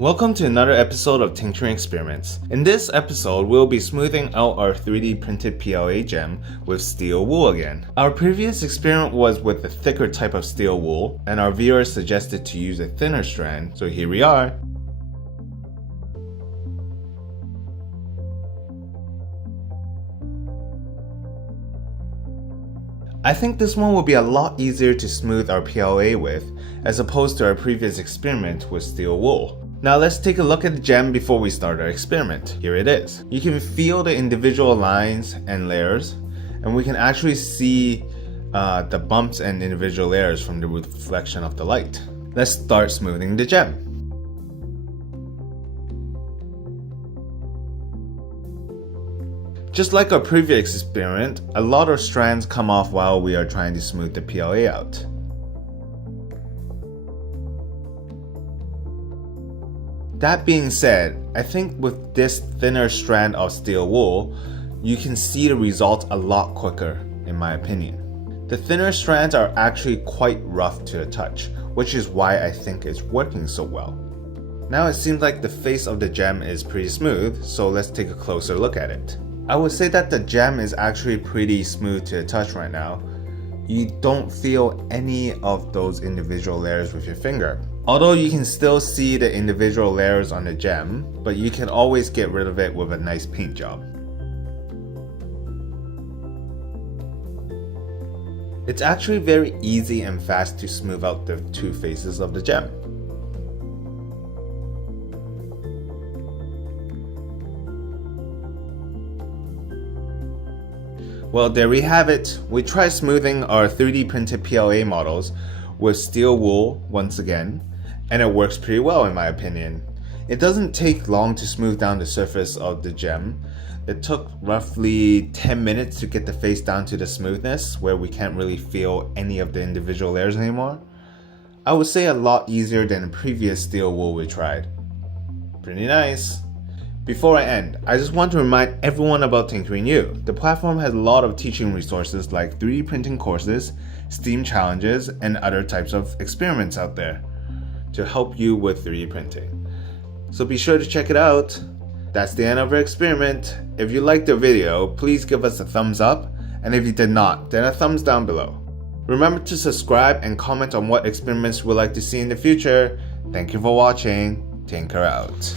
Welcome to another episode of Tinkerine Experiments. In this episode, we'll be smoothing out our 3D printed PLA gem with steel wool again. Our previous experiment was with a thicker type of steel wool, and our viewers suggested to use a thinner strand, so here we are. I think this one will be a lot easier to smooth our PLA with, as opposed to our previous experiment with steel wool. Now let's take a look at the gem before we start our experiment. Here it is. You can feel the individual lines and layers, and we can actually see the bumps and individual layers from the reflection of the light. Let's start smoothing the gem. Just like our previous experiment, a lot of strands come off while we are trying to smooth the PLA out. That being said, I think with this thinner strand of steel wool, you can see the results a lot quicker, in my opinion. The thinner strands are actually quite rough to the touch, which is why I think it's working so well. Now it seems like the face of the gem is pretty smooth, so let's take a closer look at it. I would say that the gem is actually pretty smooth to the touch right now. You don't feel any of those individual layers with your finger. Although you can still see the individual layers on the gem, but you can always get rid of it with a nice paint job. It's actually very easy and fast to smooth out the two faces of the gem. Well, there we have it. We tried smoothing our 3D printed PLA models with steel wool once again, and it works pretty well in my opinion. It doesn't take long to smooth down the surface of the gem. It took roughly 10 minutes to get the face down to the smoothness where we can't really feel any of the individual layers anymore. I would say a lot easier than the previous steel wool we tried. Pretty nice. Before I end, I just want to remind everyone about Tinkerine. The platform has a lot of teaching resources like 3D printing courses, STEAM challenges, and other types of experiments out there to help you with 3D printing. So be sure to check it out. That's the end of our experiment. If you liked the video, please give us a thumbs up, and if you did not, then a thumbs down below. Remember to subscribe and comment on what experiments you would like to see in the future. Thank you for watching. Tinker out.